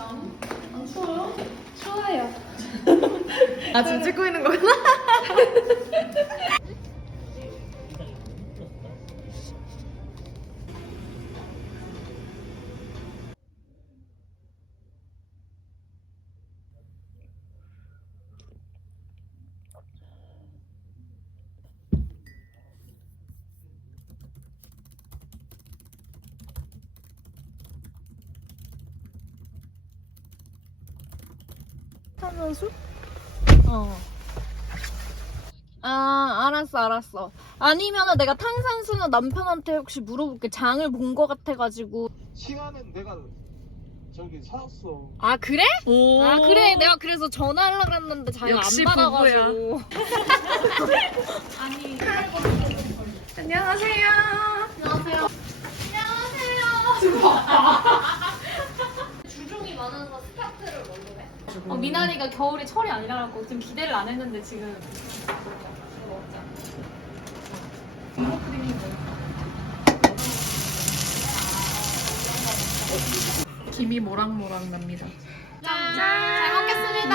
안 추워요? 추워요. 아 지금 찍고 있는 거구나. 탄산수? 알았어. 아니면은 내가 탄산수는 남편한테 혹시 물어볼게. 장을 본 거 같아가지고. 시간은 내가 저기 사왔어. 아, 그래? 오. 아, 그래. 내가 그래서 전화하려고 그랬는데 자기가 역시 안 받아가지고. 아니. 안녕하세요. 안녕하세요. 주종이 많아서 스타트를 먼저 해. 미나리가 겨울에 철이 아니라고 좀 기대를 안 했는데 지금 이거 먹자. 이거 크림이 김이 모락모락 납니다. 잘 먹겠습니다.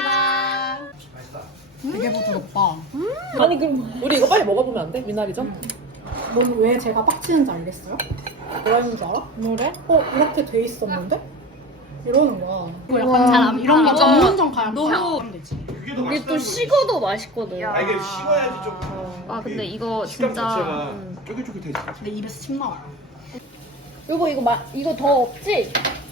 되게 부드럽다. 아니, 그럼 우리 이거 빨리 먹어보면 안 돼? 미나리전? 넌 왜 제가 빡치는지 알겠어요? 뭐라 했는 줄 알아? 뭐래? 이렇게 돼 있었는데? 이러는 거야. 약간 잘안 이런 거 팔아. 전문점 가야 너무- 하면 되지. 그게 더 이게 맛있다는 또 거지. 식어도 맛있거든. 아 이게 식어야지 좀. 아, 근데 이거 식감 진짜. 자체가 쫄깃쫄깃해지. 내 입에서 침 나와. 여보, 이거 더 없지?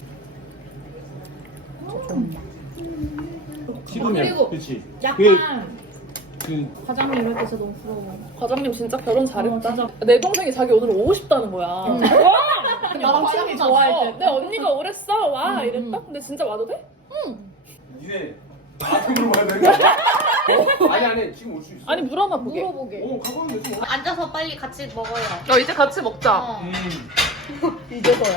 식으면 그렇지. 약간 그 과장님 이럴 때 진짜 너무 부러워. 과장님 진짜 결혼 잘했다. 진짜. 내 동생이 자기 오늘 오고 싶다는 거야. 와! 나랑 과장님 친하잖아. 좋아할 때. 내 언니가 오랬어. 와 이랬다. 근데 진짜 와도 돼? 니네 나한테 물어봐야 되는 거야? 아니 지금 올 수 있어. 아니 물어봐 보게. 물어보게. 오 가보면 되지 뭐. 앉아서 빨리 같이 먹어요. 이제 같이 먹자. 이제서야.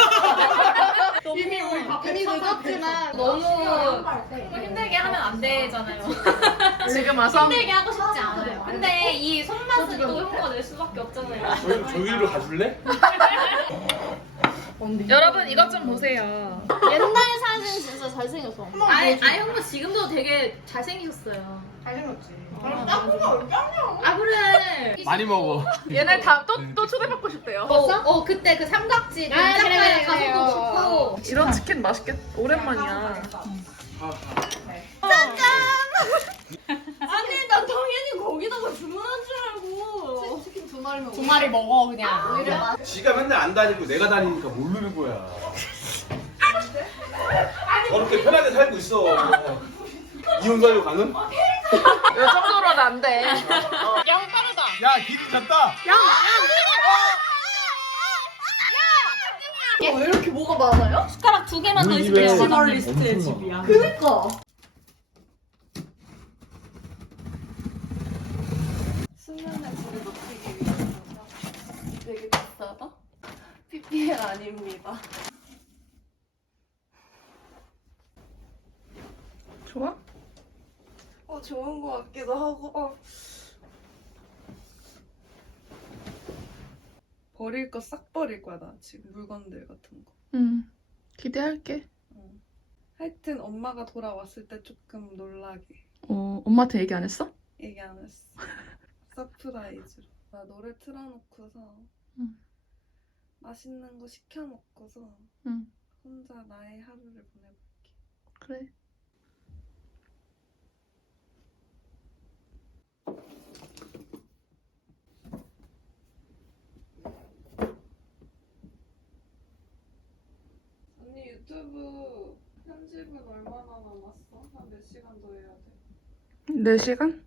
이미 늦었지만 너무 힘들게 하면 안 되잖아요. 지금 와서 힘들게 하고 싶지 않아요. 근데 이 손맛은 또 효과가 낼 수밖에 없잖아요. 저기로 가줄래? 여러분 이것 좀 보세요. 옛날 사진 진짜 잘생겼어. 아니 형부 지금도 되게 잘생기셨어요. 잘생겼지. 아 그래. 많이 먹어. 얘네 또 초대받고 싶대요. 그때 그 삼각지 아, 그래, 짱가에 그래, 가서도 그래. 좋고. 이런 치킨 맛있겠. 오랜만이야. 아니 난 당연히 거기다가 주문한 줄 알고. 치킨 두 마리면 두 마리 먹어 그냥. 오히려 지가 맨날 안 다니고 내가 다니니까 모르는 거야. 저렇게 편하게 살고 있어. 이혼사유 가능? 이 정도로는 안 돼. 야 기분 잤다. 왜 이렇게 뭐가 많아요? 숟가락 두 개만 더 있으면 패널리스트의 집이야. 그니까. 수면에 불을 높이기 위해서 되게 비싸다? PPL 아닙니다. 좋아? 좋은 거 같기도 하고. 버릴 거 싹 버릴 거야 나 지금 물건들 같은 거. 기대할게. 하여튼 엄마가 돌아왔을 때 조금 놀라게 엄마한테 얘기 안 했어? 얘기 안 했어. 서프라이즈로. 나 노래 틀어놓고서 맛있는 거 시켜 먹고서 혼자 나의 하루를 보내볼게. 그래. 언니 유튜브 편집은 얼마나 남았어? 한 몇 시간 더 해야 돼? 4시간?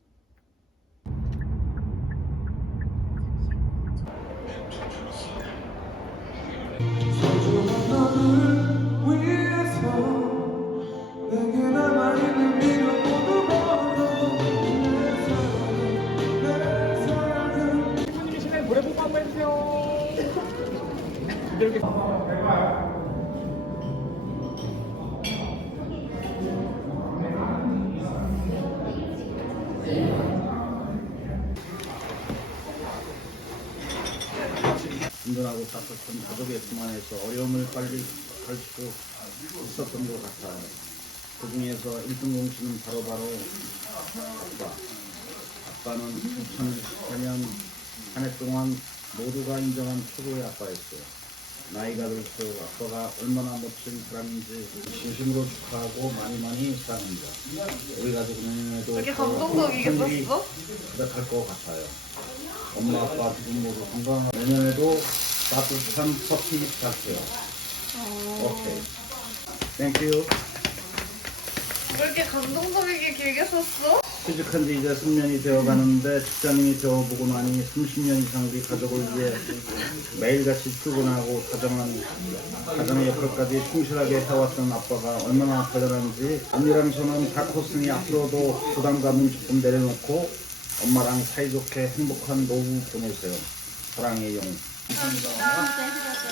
든든하고 따뜻한 가족의 품안에서 어려움을 빨리 할 수 있었던 것 같아요. 그 중에서 1등 공신은 바로바로 아빠. 아빠는 2014년 한 해 동안 모두가 인정한 최고의 아빠였어요. 나이가 들수록 아빠가 얼마나 멋진 사람인지 진심으로 축하하고 많이 사랑합니다. 우리 가족 내년에도 이렇게 감동적이게 썼어? 부탁할 것 같아요. 엄마 아빠 두 분 모두 건강한 내년에도 따뜻한 커피 부탁해요. 오케이. 땡큐. 왜 이렇게 감동적이게 길게 썼어? 취직한 지 이제 3년이 되어가는데 직장인이 되어보고 나니 30년 이상 우리 가족을 위해 매일같이 출근하고 가정의 역할까지 충실하게 해왔던 아빠가 얼마나 대단한지 언니랑 저는 다 컸으니 앞으로도 부담감은 조금 내려놓고 엄마랑 사이좋게 행복한 노후 보내세요. 사랑해요. 감사합니다.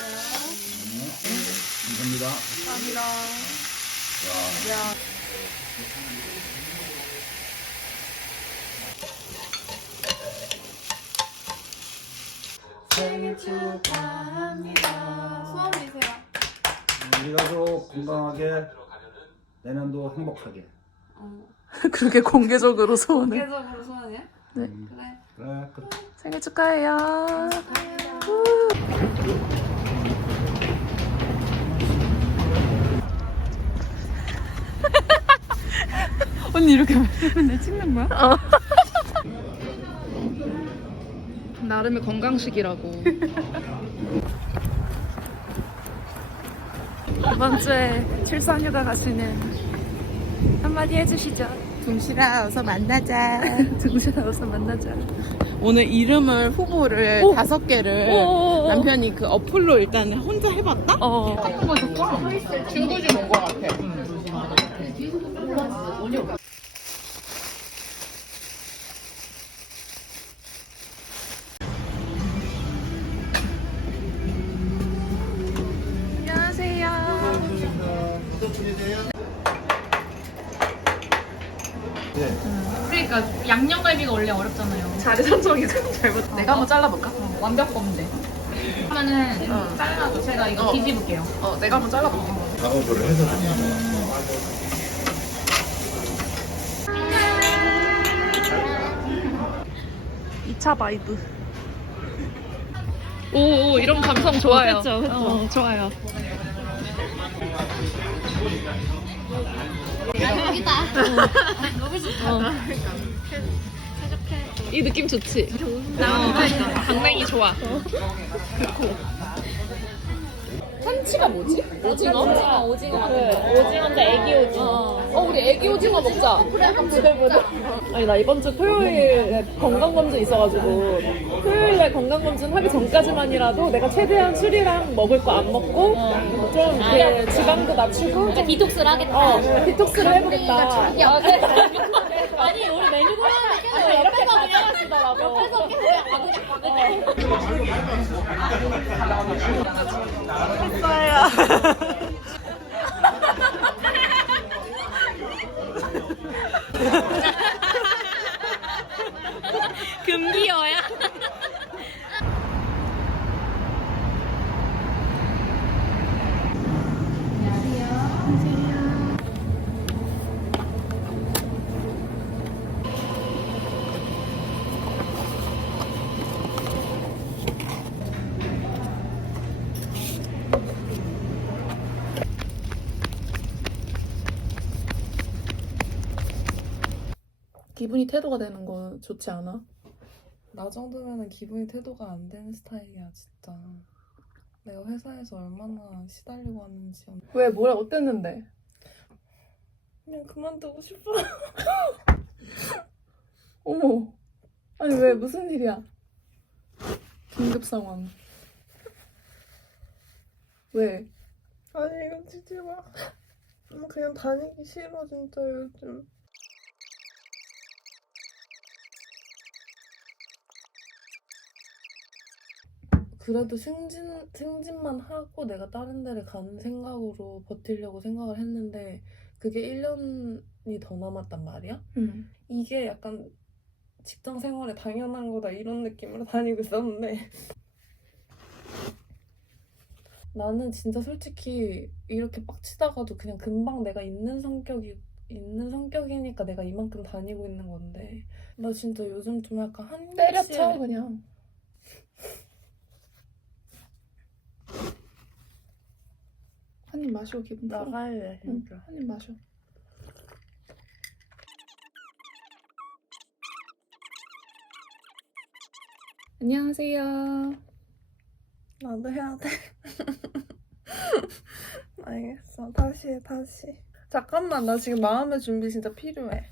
생일 축하합니다. 소원 비세요. 우리 가족 건강하게 내년도 행복하게. 그렇게 공개적으로 소원을. 공개적으로 소원이야? 네. 그래. 그래. 생일 축하해요. 언니 이렇게 맨날 찍는 거야? 나름의 건강식이라고. 이번 주에 출산휴가 가시는 한마디 해주시죠. 둥실아 어서 만나자. 등신아 어서 만나자. 오늘 이름을 후보를 오. 5개를 오. 남편이 그 어플로 일단 혼자 해봤다? 중국인 온 것 같아. 그러니까 양념갈비가 원래 어렵잖아요. 자리 선정이 좀 잘못. 내가 한번 잘라볼까? 완벽 범죄. 그러면은 잘라서 제가 이거 뒤집을게요. 내가 한번 잘라볼게. 작업을 해서 2차 바이브. 오, 이런 감성 좋아요. 그쵸. 좋아요. 이 느낌 좋지? 강냉이 좋아. 참치가 뭐지? 오징어 같아. 오징어인데 애기 오징어. 우리 애기 오징어 먹자. 부들부들. 아니 나 이번 주 토요일에 건강검진 있어가지고 토요일에 건강검진 하기 전까지만이라도 내가 최대한 술이랑 먹을 거 안 먹고 좀 이렇게 지방도 낮추고 디톡스를 하겠다. 디톡스를 해보겠다. 아니 우리 메뉴 보면 계속 이렇게 가져가시더라고. 옆에서 계속 금기어야? 기분이 태도가 되는 거 좋지 않아? 나 정도면은 기분이 태도가 안 되는 스타일이야 진짜. 내가 회사에서 얼마나 시달리고 왔는지. 왜? 뭐야? 어땠는데? 그냥 그만두고 싶어. 어머. 아니 왜? 무슨 일이야? 긴급 상황. 왜? 아니 이거 치지 마. 그냥 다니기 싫어 진짜 요즘. 그래도 승진만 하고 내가 다른 데를 가는 생각으로 버티려고 생각을 했는데 그게 1년이 더 남았단 말이야? 이게 약간 직장 생활에 당연한 거다 이런 느낌으로 다니고 있었는데 나는 진짜 솔직히 이렇게 빡치다가도 그냥 금방 내가 있는 성격이니까 내가 이만큼 다니고 있는 건데 나 진짜 요즘 좀 약간 한치에 때려쳐 그냥. 한 입 마시고 기분 풀어. 나갈래 진짜. 한 입 마셔. 안녕하세요. 나도 해야 돼. 알겠어. 다시 해, 다시. 잠깐만, 나 지금 마음의 준비 진짜 필요해.